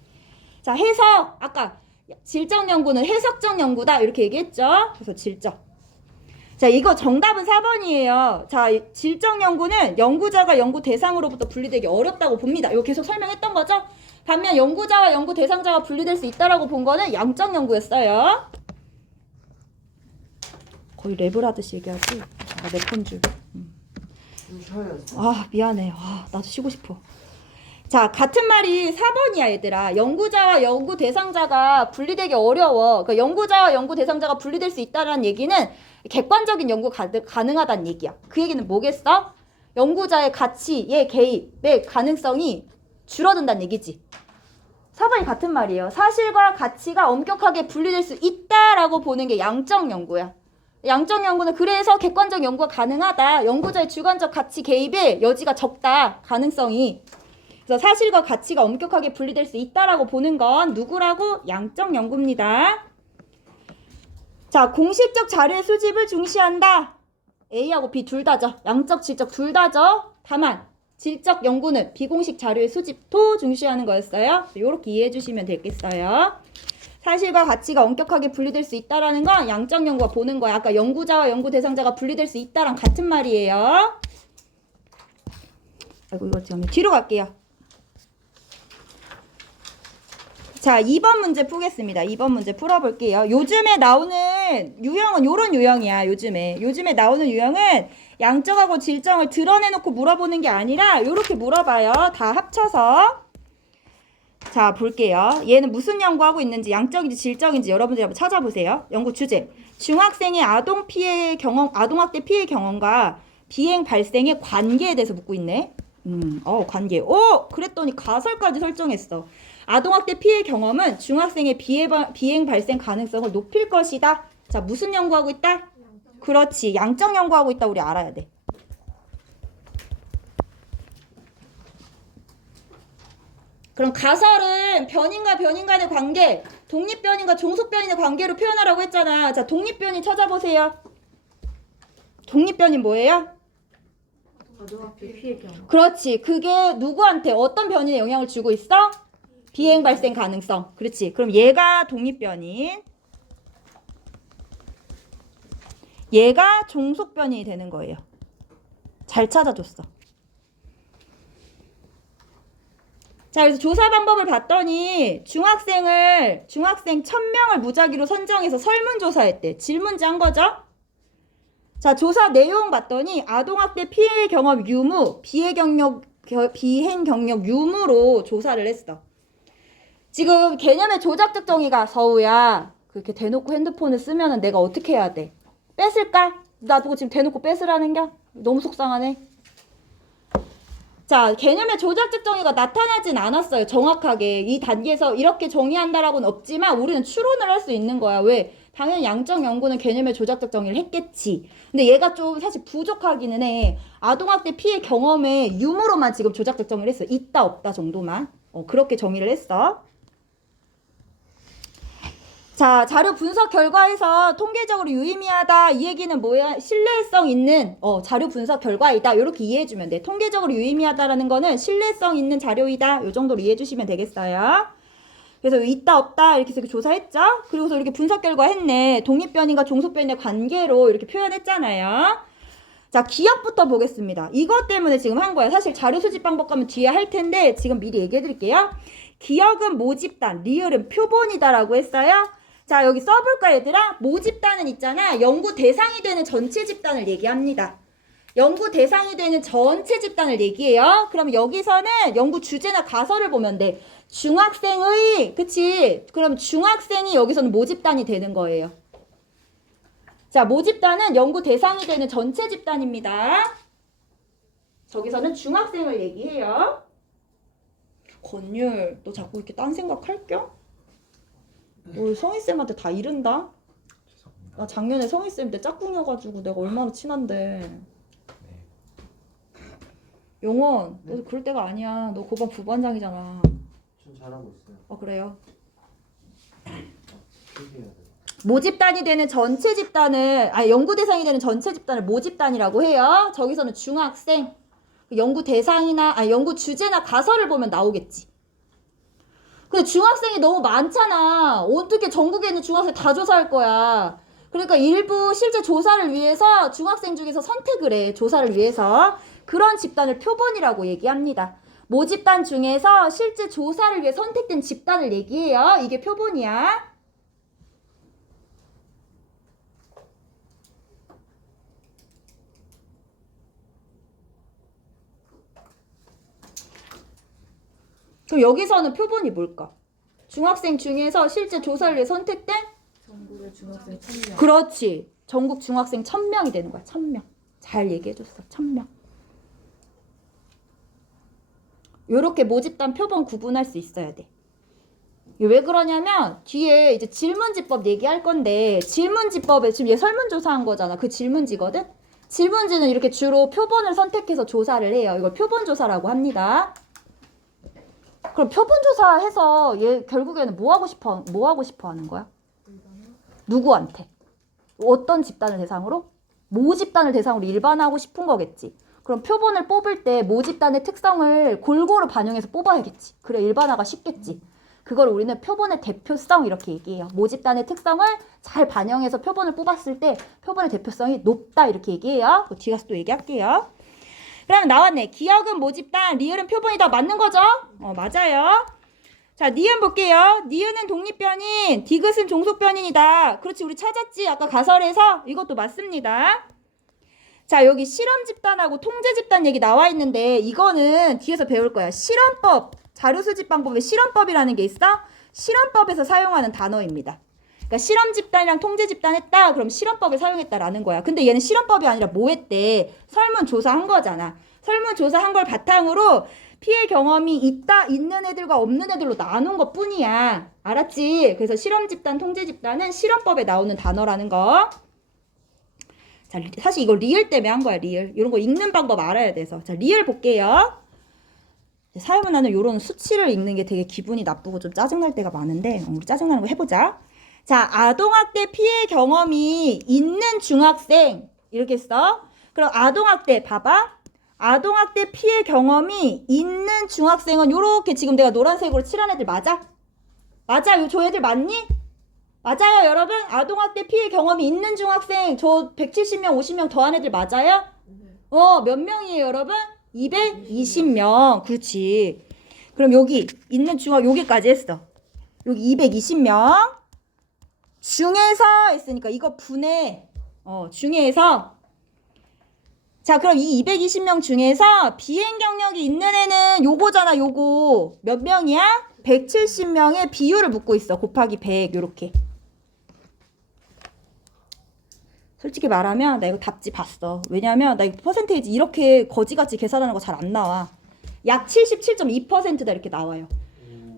자, 해석. 아까 질적 연구는 해석적 연구다 이렇게 얘기했죠. 그래서 질적. 자, 이거 정답은 4번이에요. 자, 질적 연구는 연구자가 연구 대상으로부터 분리되기 어렵다고 봅니다. 이거 계속 설명했던 거죠? 반면 연구자와 연구 대상자가 분리될 수 있다라고 본 거는 양적 연구였어요. 거의 랩을 하듯이 얘기하지. 아, 랩한 줄. 좀 쉬어야지. 아, 미안해. 아, 나도 쉬고 싶어. 자, 같은 말이 4번이야, 얘들아. 연구자와 연구 대상자가 분리되기 어려워. 그러니까 연구자와 연구 대상자가 분리될 수 있다는 얘기는 객관적인 연구가 가능하다는 얘기야. 그 얘기는 뭐겠어? 연구자의 가치의 개입의 가능성이 줄어든다는 얘기지. 4번이 같은 말이에요. 사실과 가치가 엄격하게 분리될 수 있다라고 보는 게 양적 연구야. 양적 연구는 그래서 객관적 연구가 가능하다. 연구자의 주관적 가치 개입의 여지가 적다. 가능성이. 그래서 사실과 가치가 엄격하게 분리될 수 있다라고 보는 건 누구라고? 양적 연구입니다. 자, 공식적 자료의 수집을 중시한다. A하고 B 둘 다죠. 양적, 질적 둘 다죠. 다만 질적 연구는 비공식 자료의 수집도 중시하는 거였어요. 이렇게 이해해 주시면 되겠어요. 사실과 가치가 엄격하게 분리될 수 있다라는 건 양적 연구가 보는 거야. 아까 연구자와 연구 대상자가 분리될 수 있다랑 같은 말이에요. 아이고, 이거 지금 뒤로 갈게요. 자, 2번 문제 풀겠습니다. 2번 문제 풀어볼게요. 요즘에 나오는 유형은 요런 유형이야. 요즘에 나오는 유형은 양적하고 질적을 드러내놓고 물어보는 게 아니라 요렇게 물어봐요. 다 합쳐서. 자, 볼게요. 얘는 무슨 연구하고 있는지, 양적인지 질적인지 여러분들이 한번 찾아보세요. 연구 주제. 중학생의 아동학대 피해 경험과 비행 발생의 관계에 대해서 묻고 있네. 관계. 그랬더니 가설까지 설정했어. 아동학대 피해 경험은 중학생의 비행 발생 가능성을 높일 것이다. 자, 무슨 연구하고 있다? 그렇지. 양적 연구하고 있다. 우리 알아야 돼. 그럼 가설은 변인과 변인 간의 관계, 독립변인과 종속변인의 관계로 표현하라고 했잖아. 자, 독립변인 찾아보세요. 독립변인 뭐예요? 아동학대 피해 경험. 그렇지. 그게 누구한테 어떤 변인에 영향을 주고 있어? 비행 발생 가능성. 그렇지. 그럼 얘가 독립변인. 얘가 종속변인이 되는 거예요. 잘 찾아줬어. 자, 그래서 조사 방법을 봤더니 중학생 1000명을 무작위로 선정해서 설문조사했대. 질문지 한 거죠? 자, 조사 내용 봤더니 아동학대 피해 경험 유무, 비행 경력 유무로 조사를 했어. 지금 개념의 조작 특정이가 서우야. 그렇게 대놓고 핸드폰을 쓰면은 내가 어떻게 해야 돼? 뺏을까? 나 보고 지금 대놓고 뺏으라는겨? 너무 속상하네. 자, 개념의 조작 특정이가 나타나진 않았어요. 정확하게. 이 단계에서 이렇게 정의한다라고는 없지만 우리는 추론을 할 수 있는 거야. 왜? 당연히 양적 연구는 개념의 조작 특정이를 했겠지. 근데 얘가 좀 사실 부족하기는 해. 아동학대 피해 경험의 유무로만 지금 조작 특정을 했어. 있다 없다 정도만. 그렇게 정의를 했어. 자, 자료 분석 결과에서 통계적으로 유의미하다. 이 얘기는 뭐야? 신뢰성 있는 자료 분석 결과이다. 이렇게 이해해주면 돼. 통계적으로 유의미하다라는 거는 신뢰성 있는 자료이다. 이 정도로 이해해주시면 되겠어요. 그래서 있다 없다 이렇게 해서 조사했죠. 그리고서 이렇게 분석 결과 했네. 독립변이가 종속변이의 관계로 이렇게 표현했잖아요. 자, 기억부터 보겠습니다. 이것 때문에 지금 한 거야. 사실 자료 수집 방법 가면 뒤에 할 텐데 지금 미리 얘기해 드릴게요. 기억은 모집단, 리을은 표본이다라고 했어요. 자, 여기 써볼까 얘들아? 모집단은 있잖아. 연구 대상이 되는 전체 집단을 얘기합니다. 연구 대상이 되는 전체 집단을 얘기해요. 그럼 여기서는 연구 주제나 가설을 보면 돼. 중학생의, 그치? 그럼 중학생이 여기서는 모집단이 되는 거예요. 자, 모집단은 연구 대상이 되는 전체 집단입니다. 저기서는 중학생을 얘기해요. 건율, 너 자꾸 이렇게 딴 생각할 겸? 너 성희쌤한테 다 이른다? 죄송합니다. 나 작년에 성희쌤 때 짝꿍이어가지고 내가 얼마나 친한데. 용원, 너 그럴 때가 아니야. 너 고반 부반장이잖아. 좀 잘하고 있어요. 그래요? 필기해야 돼. 모집단이 되는 전체 집단을, 연구 대상이 되는 전체 집단을 모집단이라고 해요. 저기서는 중학생, 연구 대상이나, 연구 주제나 가설을 보면 나오겠지. 근데 중학생이 너무 많잖아. 어떻게 전국에 있는 중학생 다 조사할 거야. 그러니까 일부 실제 조사를 위해서 중학생 중에서 선택을 해. 조사를 위해서. 그런 집단을 표본이라고 얘기합니다. 모집단 중에서 실제 조사를 위해 선택된 집단을 얘기해요. 이게 표본이야. 그럼 여기서는 표본이 뭘까? 중학생 중에서 실제 조사를 위해 선택된? 전국의 중학생 1000명. 그렇지. 전국 중학생 1000명이 되는 거야. 1000명. 잘 얘기해줬어. 1000명. 요렇게 모집단 표본 구분할 수 있어야 돼. 왜 그러냐면 뒤에 이제 질문지법 얘기할 건데 질문지법에 지금 얘 설문조사한 거잖아. 그 질문지거든? 질문지는 이렇게 주로 표본을 선택해서 조사를 해요. 이걸 표본조사라고 합니다. 그럼 표본조사해서 얘 결국에는 뭐 하고 싶어 하는 거야? 누구한테? 어떤 집단을 대상으로? 모집단을 대상으로 일반화하고 싶은 거겠지. 그럼 표본을 뽑을 때 모집단의 특성을 골고루 반영해서 뽑아야겠지. 그래 일반화가 쉽겠지. 그걸 우리는 표본의 대표성 이렇게 얘기해요. 모집단의 특성을 잘 반영해서 표본을 뽑았을 때 표본의 대표성이 높다 이렇게 얘기해요. 뒤에 가서 또 얘기할게요. 그럼 나왔네. 기억은 모집단, 리을은 표본이다. 맞는 거죠? 맞아요. 자, 니은 볼게요. 니은은 독립변인, 디귿은 종속변인이다. 그렇지, 우리 찾았지? 아까 가설에서 이것도 맞습니다. 자, 여기 실험 집단하고 통제 집단 얘기 나와 있는데 이거는 뒤에서 배울 거야. 실험법, 자료 수집 방법에 실험법이라는 게 있어. 실험법에서 사용하는 단어입니다. 그러니까 실험 집단이랑 통제 집단 했다. 그럼 실험법을 사용했다라는 거야. 근데 얘는 실험법이 아니라 뭐 했대? 설문조사한 거잖아. 설문조사한 걸 바탕으로 피해 경험이 있는 애들과 없는 애들로 나눈 것 뿐이야. 알았지? 그래서 실험 집단, 통제 집단은 실험법에 나오는 단어라는 거. 자, 사실 이거 리을 때문에 한 거야, 리을. 이런 거 읽는 방법 알아야 돼서. 자, 리을 볼게요. 사회문화는 이런 수치를 읽는 게 되게 기분이 나쁘고 좀 짜증날 때가 많은데, 우리 짜증나는 거 해보자. 자, 아동학대 피해 경험이 있는 중학생. 이렇게 써. 그럼 아동학대, 봐봐. 아동학대 피해 경험이 있는 중학생은 요렇게 지금 내가 노란색으로 칠한 애들 맞아? 맞아? 저 애들 맞니? 맞아요, 여러분? 아동학대 피해 경험이 있는 중학생, 저 170명, 50명 더한 애들 맞아요? 몇 명이에요, 여러분? 220명. 그렇지. 그럼 여기 있는 중학 여기까지 했어. 여기 220명 중에서 했으니까 이거 분해 중에서 자 그럼 이 220명 중에서 비행 경력이 있는 애는 요거잖아. 요거 몇 명이야? 170명의 비율을 묻고 있어. 곱하기 100 요렇게. 솔직히 말하면 나 이거 답지 봤어. 왜냐면 나 이거 퍼센테이지 이렇게 거지같이 계산하는 거 잘 안 나와. 약 77.2%다 이렇게 나와요.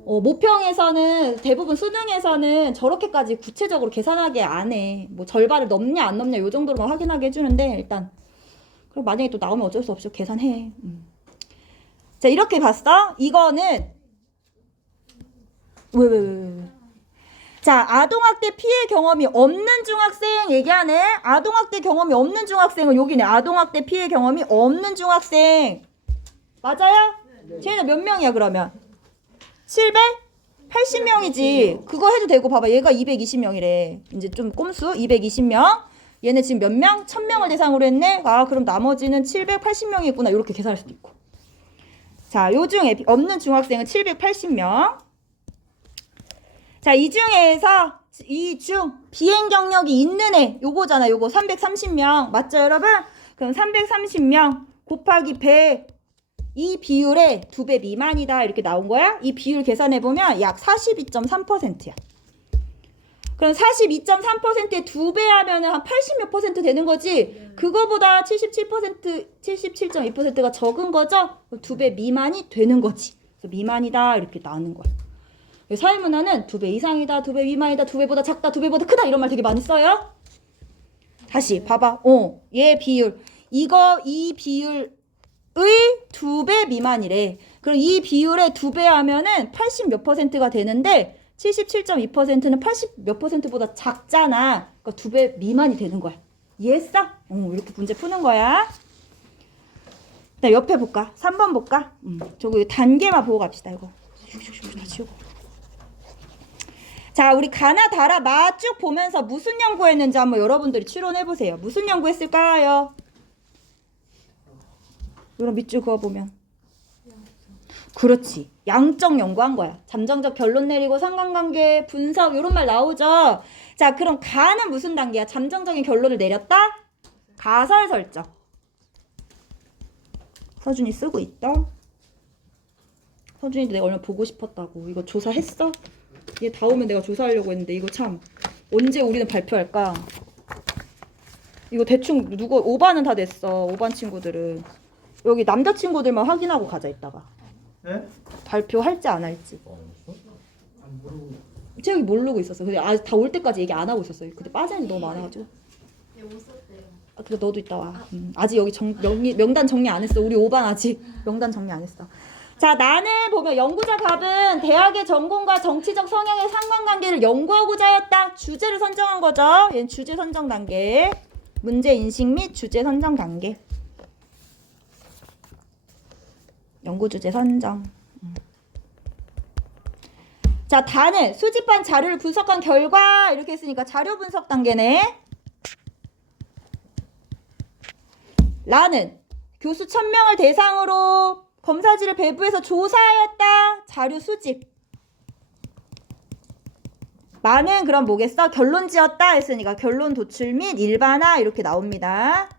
모평에서는 대부분 수능에서는 저렇게까지 구체적으로 계산하게 안 해. 뭐 절반을 넘냐 안 넘냐 요 정도로만 확인하게 해주는데 일단 그럼 만약에 또 나오면 어쩔 수 없이 계산해. 자 이렇게 봤어. 이거는 왜? 자 아동학대 피해 경험이 없는 중학생 얘기하네. 아동학대 경험이 없는 중학생은 여기네. 아동학대 피해 경험이 없는 중학생 맞아요? 쟤는 몇 명이야 그러면? 780명이지. 그거 해도 되고 봐봐. 얘가 220명이래. 이제 좀 꼼수 220명. 얘네 지금 몇 명? 1000명을 대상으로 했네. 아 그럼 나머지는 780명이 있구나. 이렇게 계산할 수도 있고. 자, 요 중에 없는 중학생은 780명. 자, 이 중에서 이 중 비행 경력이 있는 애 요거잖아. 요거 330명. 맞죠, 여러분? 그럼 330명 곱하기 100 이 비율의 2배 미만이다 이렇게 나온 거야. 이 비율 계산해보면 약 42.3%야. 그럼 42.3%에 2배 하면은 한 80몇 % 되는 거지. 그거보다 77%, 77.2%가 적은 거죠. 2배 미만이 되는 거지. 그래서 미만이다 이렇게 나오는 거야. 사회문화는 2배 이상이다, 2배 미만이다, 2배보다 작다, 2배보다 크다 이런 말 되게 많이 써요. 다시 봐봐. 얘 비율. 이 비율의 2배 미만이래. 그럼 이 비율의 2배 하면은 80 몇 %가 되는데 77.2%는 80 몇 %보다 작잖아. 그러니까 2배 미만이 되는 거야. 이해했어? 이렇게 문제 푸는 거야. 자, 옆에 볼까? 3번 볼까? 저거 단계만 보고 갑시다. 이거 다 지우고. 자, 우리 가나 다라 마 쭉 보면서 무슨 연구했는지 한번 여러분들이 추론해보세요. 무슨 연구했을까요? 이런 밑줄 그어보면. 그렇지. 양적 연구한 거야. 잠정적 결론 내리고 상관관계 분석 이런 말 나오죠. 자, 그럼 가는 무슨 단계야? 잠정적인 결론을 내렸다? 가설 설정. 서준이 쓰고 있다. 서준이도 내가 얼마나 보고 싶었다고. 이거 조사했어? 얘 다 오면 내가 조사하려고 했는데 이거 참 언제 우리는 발표할까? 이거 대충 누구 5반은 다 됐어. 5반 친구들은. 여기 남자친구들만 확인하고 가자 이따가. 네? 발표할지 안 할지. 안 모르고. 채영이 모르고 있었어. 근데 아직 다 올 때까지 얘기 안 하고 있었어요. 근데 빠지는 게 너무 많아가지고. 못 썼대요. 아, 그래 너도 이따 와. 아직 여기 명단 정리 안 했어. 우리 5반 아직 명단 정리 안 했어. 자, 나는 보면 연구자 답은 대학의 전공과 정치적 성향의 상관관계를 연구하고자 하였다. 주제를 선정한 거죠. 얘는 주제 선정 단계. 문제 인식 및 주제 선정 단계. 연구 주제 선정. 자, 다는 수집한 자료를 분석한 결과 이렇게 했으니까 자료 분석 단계네. 라는 교수 1000명을 대상으로 검사지를 배부해서 조사하였다. 자료 수집. 마는 그럼 뭐겠어? 결론 지었다 했으니까 결론 도출 및 일반화 이렇게 나옵니다.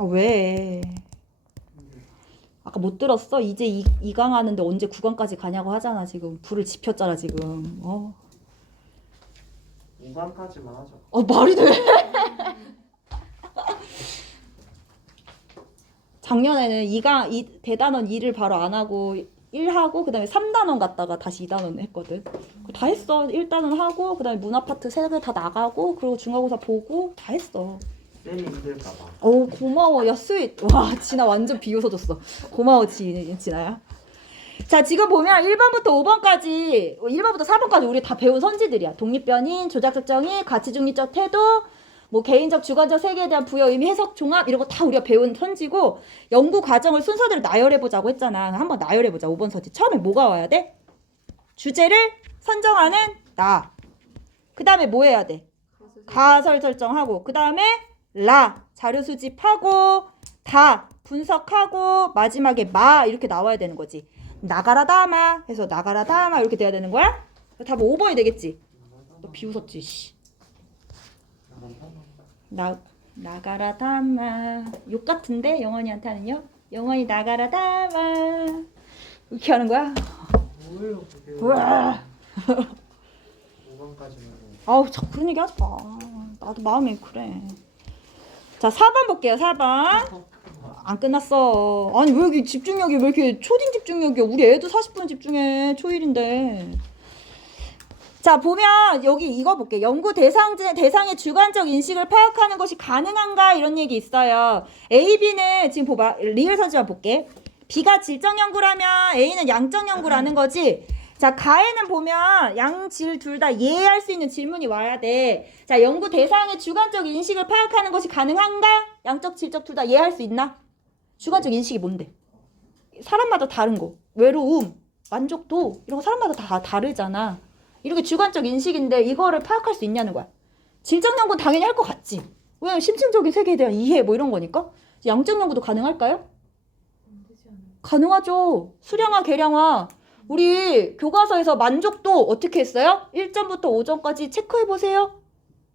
왜? 아까 못 들었어? 이제 2강 하는데 언제 9강까지 가냐고 하잖아. 지금 불을 지폈잖아 지금. 5강까지만 하자. 말이 돼? 작년에는 2강 대단원 2를 바로 안 하고 1하고 그다음에 3단원 갔다가 다시 2단원 했거든. 다 했어. 1단원 하고 그다음에 문화 파트 3개 다 나가고 그리고 중간고사 보고 다 했어. 쌤이 힘들까봐. 고마워. 야 스윗. 와 진아 완전 비웃어줬어. 고마워 진아야. 자 지금 보면 1번부터 5번까지 1번부터 4번까지 우리 다 배운 선지들이야. 독립변인, 조작특정인, 가치중립적 태도, 뭐 개인적 주관적 세계에 대한 부여 의미 해석 종합 이런 거 다 우리가 배운 선지고 연구 과정을 순서대로 나열해보자고 했잖아. 한번 나열해보자. 5번 선지. 처음에 뭐가 와야 돼? 주제를 선정하는 나. 그 다음에 뭐 해야 돼? 가설 설정하고 그 다음에 라 자료 수집하고 다 분석하고 마지막에 마 이렇게 나와야 되는 거지. 나가라 다마 해서 나가라 다마 이렇게 돼야 되는 거야? 답은 5번이 되겠지. 너 비웃었지. 씨. 나가라 다마. 욕 같은데 영원이한테 하는요? 영원이 나가라 다마. 이렇게 하는 거야? 뭐예요 그게? 우와. 5번까지는 아우 자꾸 그런 얘기 하지 마. 나도 마음이 그래. 자 4번 볼게요. 4번. 안 끝났어. 아니 왜 여기 집중력이 왜 이렇게 초딩 집중력이야. 우리 애도 40분 집중해. 초일인데. 자 보면 여기 이거 볼게. 연구 대상의 주관적 인식을 파악하는 것이 가능한가 이런 얘기 있어요. A, B는 지금 봐봐. 리을 선지만 볼게. B가 질적 연구라면 A는 양적 연구라는 거지. 자 가에는 보면 양질 둘 다 이해할 수 있는 질문이 와야 돼. 자 연구 대상의 주관적 인식을 파악하는 것이 가능한가? 양적 질적 둘 다 이해할 수 있나? 주관적 인식이 뭔데? 사람마다 다른 거. 외로움, 만족도 이런 거 사람마다 다 다르잖아. 이렇게 주관적 인식인데 이거를 파악할 수 있냐는 거야. 질적 연구는 당연히 할 것 같지. 왜냐면 심층적인 세계에 대한 이해 뭐 이런 거니까. 양적 연구도 가능할까요? 가능하죠. 수량화, 계량화. 우리 교과서에서 만족도 어떻게 했어요? 1점부터 5점까지 체크해보세요.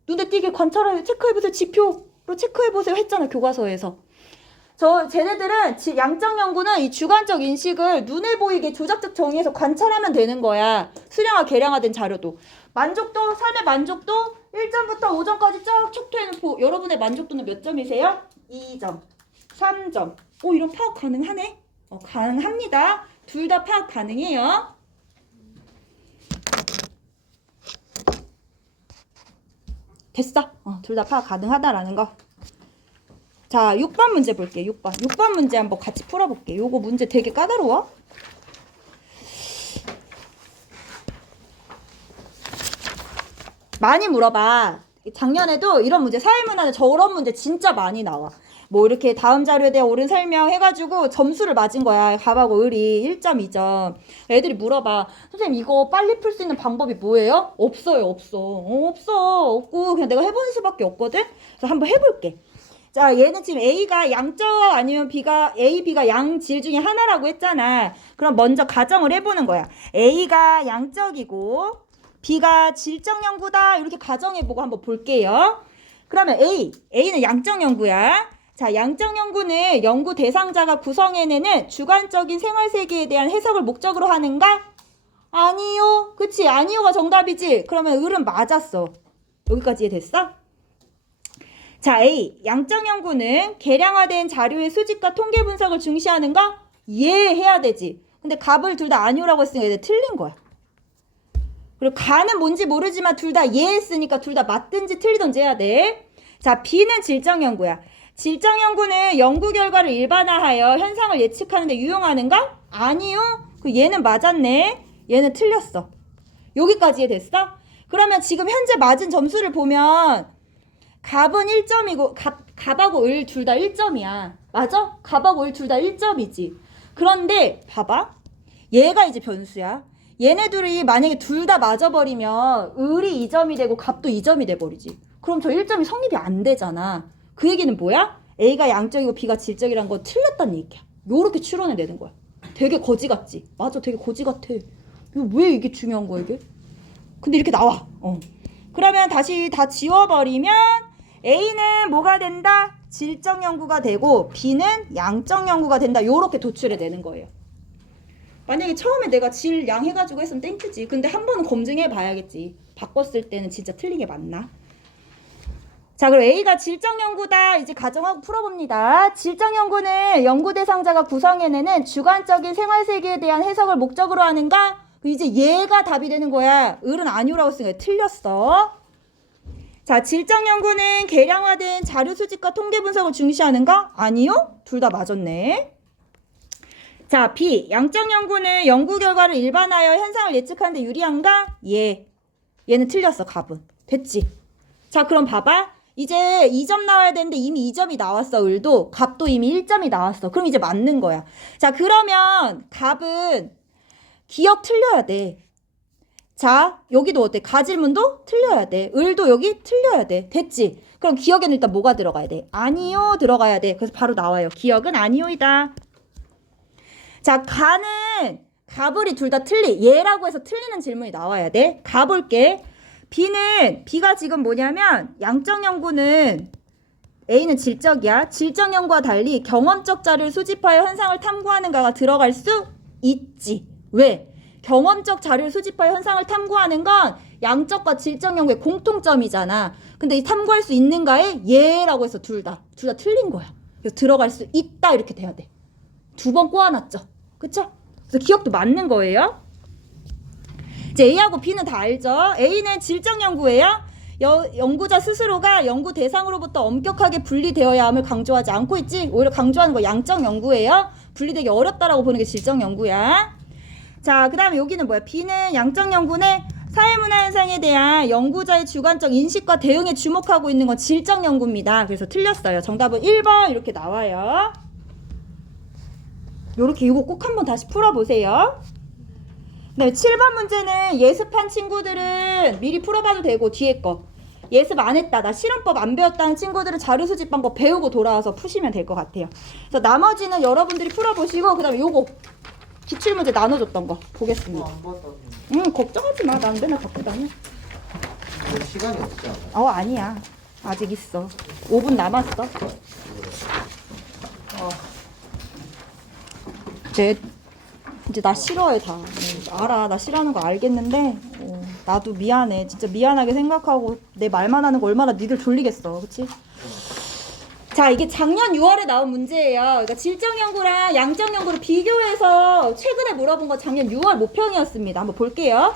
눈에 띄게 관찰해 체크해보세요. 지표로 체크해보세요 했잖아 교과서에서. 쟤네들은 양적 연구는 이 주관적 인식을 눈에 보이게 조작적 정의에서 관찰하면 되는 거야. 수량화, 계량화된 자료도. 만족도, 삶의 만족도 1점부터 5점까지 쫙 척도해놓고 여러분의 만족도는 몇 점이세요? 2점, 3점. 오 이런 파악 가능하네? 가능합니다. 둘 다 파악 가능해요. 됐어. 둘 다 파악 가능하다라는 거. 자, 6번 문제 볼게요. 6번 문제 한번 같이 풀어볼게요. 요거 문제 되게 까다로워. 많이 물어봐. 작년에도 이런 문제, 사회문화는 저런 문제 진짜 많이 나와. 뭐 이렇게 다음 자료에 대해 옳은 설명 해가지고 점수를 맞은 거야. 갑하고 을이 1점, 2점. 애들이 물어봐. 선생님 이거 빨리 풀 수 있는 방법이 뭐예요? 없어요. 없고 그냥 내가 해보는 수밖에 없거든? 그래서 한번 해볼게. 자, 얘는 지금 A가 양적 아니면 B가 A, B가 양질 중에 하나라고 했잖아. 그럼 먼저 가정을 해보는 거야. A가 양적이고 B가 질적 연구다. 이렇게 가정해보고 한번 볼게요. 그러면 A는 양적 연구야. 자, 양적 연구는 연구 대상자가 구성해내는 주관적인 생활세계에 대한 해석을 목적으로 하는가? 아니요. 그치? 아니요가 정답이지? 그러면 을은 맞았어. 여기까지 이해됐어? 자, A. 양적 연구는 계량화된 자료의 수집과 통계 분석을 중시하는가? 이해해야 되지. 근데 갑을 둘 다 아니오라고 했으니까 얘들 틀린 거야. 그리고 가는 뭔지 모르지만 둘 다 이해했으니까 둘 다 맞든지 틀리든지 해야 돼. 자, B는 질적 연구야. 질적 연구는 연구 결과를 일반화하여 현상을 예측하는 데 유용하는가? 아니요. 그 얘는 맞았네. 얘는 틀렸어. 여기까지 이해됐어? 그러면 지금 현재 맞은 점수를 보면 갑은 1점이고 갑하고 을 둘 다 1점이야. 맞아? 갑하고 을 둘 다 1점이지. 그런데 봐봐. 얘가 이제 변수야. 얘네 둘이 만약에 둘 다 맞아버리면 을이 2점이 되고 갑도 2점이 돼버리지. 그럼 저 1점이 성립이 안 되잖아. 그 얘기는 뭐야? A가 양적이고 B가 질적이란 거 틀렸다는 얘기야. 요렇게 추론해내는 거야. 되게 거지 같지? 맞아, 되게 거지 같아. 왜 이게 중요한 거야 이게? 근데 이렇게 나와. 그러면 다시 다 지워버리면 A는 뭐가 된다? 질적 연구가 되고 B는 양적 연구가 된다. 요렇게 도출해내는 거예요. 만약에 처음에 내가 질, 양 해가지고 했으면 땡큐지. 근데 한 번은 검증해 봐야겠지. 바꿨을 때는 진짜 틀린 게 맞나? 자, 그럼 A가 질적 연구다. 이제 가정하고 풀어봅니다. 질적 연구는 연구 대상자가 구성해내는 주관적인 생활세계에 대한 해석을 목적으로 하는가? 이제 얘가 답이 되는 거야. 을은 아니오라고 했으니까 틀렸어. 자, 질적 연구는 계량화된 자료 수집과 통계 분석을 중시하는가? 아니요. 둘 다 맞았네. 자, B. 양적 연구는 연구 결과를 일반화하여 현상을 예측하는 데 유리한가? 얘는 틀렸어. 갑은. 됐지? 자, 그럼 봐봐. 이제 2점 나와야 되는데 이미 2점이 나왔어. 을도. 갑도 이미 1점이 나왔어. 그럼 이제 맞는 거야. 자, 그러면 갑은 기억 틀려야 돼. 자, 여기도 어때? 가질문도 틀려야 돼. 을도 여기 틀려야 돼. 됐지? 그럼 기억에는 일단 뭐가 들어가야 돼? 아니요 들어가야 돼. 그래서 바로 나와요. 기억은 아니요이다. 자, 가는 가불이 둘 다 틀리. 얘라고 해서 틀리는 질문이 나와야 돼. 가볼게. B가 지금 뭐냐면 양적 연구는 A는 질적이야. 질적 연구와 달리 경험적 자료를 수집하여 현상을 탐구하는 가가 들어갈 수 있지. 왜? 경험적 자료를 수집하여 현상을 탐구하는 건 양적과 질적 연구의 공통점이잖아. 근데 이 탐구할 수 있는가에 얘라고 해서 둘 다 틀린 거야. 그래서 들어갈 수 있다 이렇게 돼야 돼. 2번 꼬아놨죠. 그쵸? 그래서 기억도 맞는 거예요. 이제 A하고 B는 다 알죠. A는 질적 연구예요. 연구자 스스로가 연구 대상으로부터 엄격하게 분리되어야 함을 강조하지 않고 있지. 오히려 강조하는 거 양적 연구예요. 분리되기 어렵다라고 보는 게 질적 연구야. 자, 그 다음에 여기는 뭐야? B는 양적 연구네. 사회문화 현상에 대한 연구자의 주관적 인식과 대응에 주목하고 있는 건 질적 연구입니다. 그래서 틀렸어요. 정답은 1번 이렇게 나와요. 요렇게 이거 꼭 한번 다시 풀어보세요. 네, 7번 문제는 예습한 친구들은 미리 풀어봐도 되고 뒤에 거 예습 안 했다, 나 실험법 안 배웠다는 친구들은 자료 수집 방법 배우고 돌아와서 푸시면 될 것 같아요. 그래서 나머지는 여러분들이 풀어보시고 그 다음에 요거 기출문제 나눠줬던 거 보겠습니다. 안 봤다고. 걱정하지 마. 난 맨날 갖고 다녀. 이거 시간이 없지 않아요? 아니야. 아직 있어. 5분 남았어. 이제 나 싫어해 다. 알아. 나 싫어하는 거 알겠는데 나도 미안해. 진짜 미안하게 생각하고 내 말만 하는 거 얼마나 니들 졸리겠어. 그치? 자, 이게 작년 6월에 나온 문제예요. 그러니까 질적 연구랑 양적 연구를 비교해서 최근에 물어본 건 작년 6월 모평이었습니다. 한번 볼게요.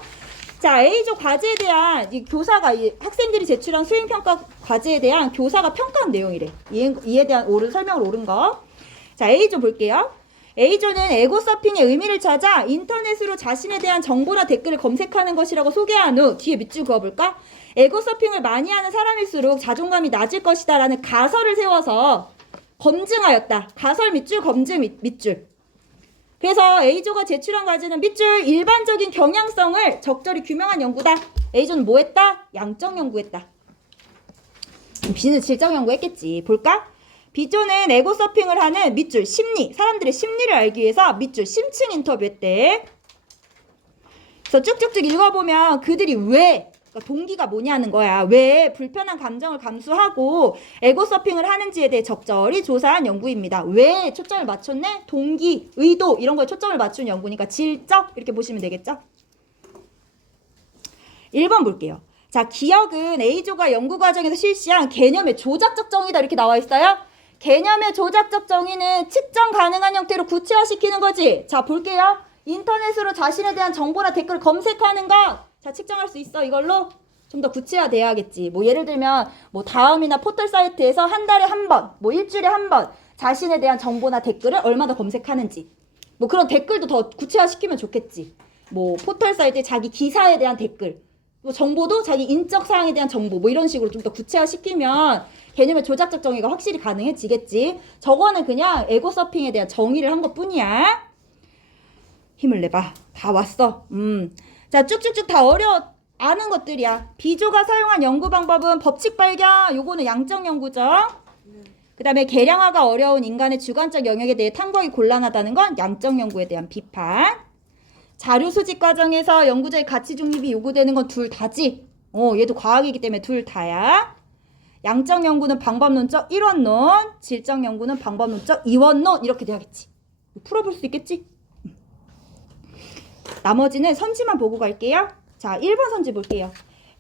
자, A조 과제에 대한 이 교사가 학생들이 제출한 수행평가 과제에 대한 교사가 평가한 내용이래. 이에 대한 설명을 옳은 거. 자, A조 볼게요. A조는 에고 서핑의 의미를 찾아 인터넷으로 자신에 대한 정보나 댓글을 검색하는 것이라고 소개한 후 뒤에 밑줄 그어볼까? 에고 서핑을 많이 하는 사람일수록 자존감이 낮을 것이다 라는 가설을 세워서 검증하였다. 가설 밑줄, 검증 밑줄. 그래서 A조가 제출한 과제는 밑줄 일반적인 경향성을 적절히 규명한 연구다. A조는 뭐 했다? 양적 연구했다. B는 질적 연구했겠지. 볼까? B조는 에고 서핑을 하는 밑줄 심리, 사람들의 심리를 알기 위해서 밑줄 심층 인터뷰했대. 그래서 쭉쭉쭉 읽어보면 그들이 왜, 그러니까 동기가 뭐냐는 거야. 왜 불편한 감정을 감수하고 에고 서핑을 하는지에 대해 적절히 조사한 연구입니다. 왜 초점을 맞췄네? 동기, 의도 이런 거에 초점을 맞춘 연구니까 질적 이렇게 보시면 되겠죠? 1번 볼게요. 자, 기억은 A조가 연구 과정에서 실시한 개념의 조작적 정의다 이렇게 나와 있어요. 개념의 조작적 정의는 측정 가능한 형태로 구체화시키는 거지. 자, 볼게요. 인터넷으로 자신에 대한 정보나 댓글을 검색하는 거. 자, 측정할 수 있어. 이걸로 좀 더 구체화돼야겠지. 뭐 예를 들면 뭐 다음이나 포털 사이트에서 한 달에 한 번, 뭐 일주일에 한 번 자신에 대한 정보나 댓글을 얼마나 검색하는지. 뭐 그런 댓글도 더 구체화시키면 좋겠지. 뭐 포털 사이트에 자기 기사에 대한 댓글. 뭐 정보도 자기 인적 사항에 대한 정보 뭐 이런 식으로 좀 더 구체화시키면 개념의 조작적 정의가 확실히 가능해지겠지. 저거는 그냥 에고 서핑에 대한 정의를 한 것뿐이야. 힘을 내봐. 다 왔어. 자, 쭉쭉쭉 다 아는 것들이야. B조가 사용한 연구 방법은 법칙 발견, 요거는 양적 연구죠. 그 다음에 계량화가 어려운 인간의 주관적 영역에 대해 탐구하기 곤란하다는 건 양적 연구에 대한 비판. 자료 수집 과정에서 연구자의 가치 중립이 요구되는 건 둘 다지. 얘도 과학이기 때문에 둘 다야. 양적 연구는 방법론적 1원론, 질적 연구는 방법론적 2원론 이렇게 돼야겠지. 풀어볼 수 있겠지? 나머지는 선지만 보고 갈게요. 자, 1번 선지 볼게요.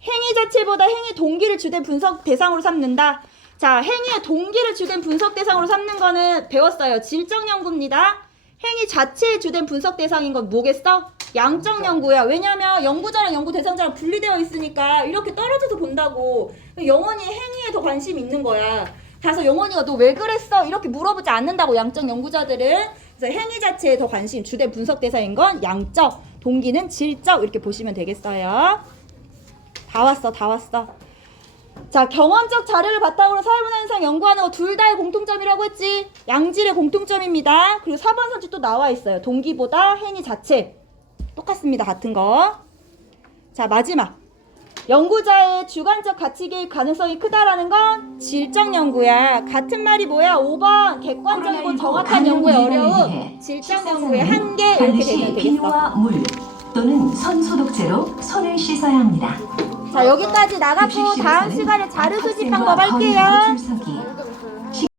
행위 자체보다 행위 동기를 주된 분석 대상으로 삼는다. 자, 행위의 동기를 주된 분석 대상으로 삼는 거는 배웠어요. 질적 연구입니다. 행위 자체의 주된 분석 대상인 건 뭐겠어? 양적 연구야. 왜냐면 연구자랑 연구 대상자랑 분리되어 있으니까 이렇게 떨어져서 본다고. 영원히 행위에 더 관심이 있는 거야. 가서 영원히가 너 왜 그랬어? 이렇게 물어보지 않는다고 양적 연구자들은. 그래서 행위 자체에 더 관심, 주된 분석 대상인 건 양적, 동기는 질적 이렇게 보시면 되겠어요. 다 왔어. 자, 경험적 자료를 바탕으로 사회문화 현상 연구하는 거 둘 다의 공통점이라고 했지. 양질의 공통점입니다. 그리고 4번 선지 또 나와 있어요. 동기보다 행위 자체. 똑같습니다. 같은 거. 자, 마지막. 연구자의 주관적 가치 개입 가능성이 크다라는 건 질적 연구야. 같은 말이 뭐야? 5번 객관적이고 정확한 연구의 어려움, 질적 연구의 한계 이렇게 반드시 되면 되겠어. 비누와 물 또는 손 소독제로 손을 씻어야 합니다. 자, 여기까지 나갔고 다음 시간에 자료 수집 방법 할게요. 줄서기,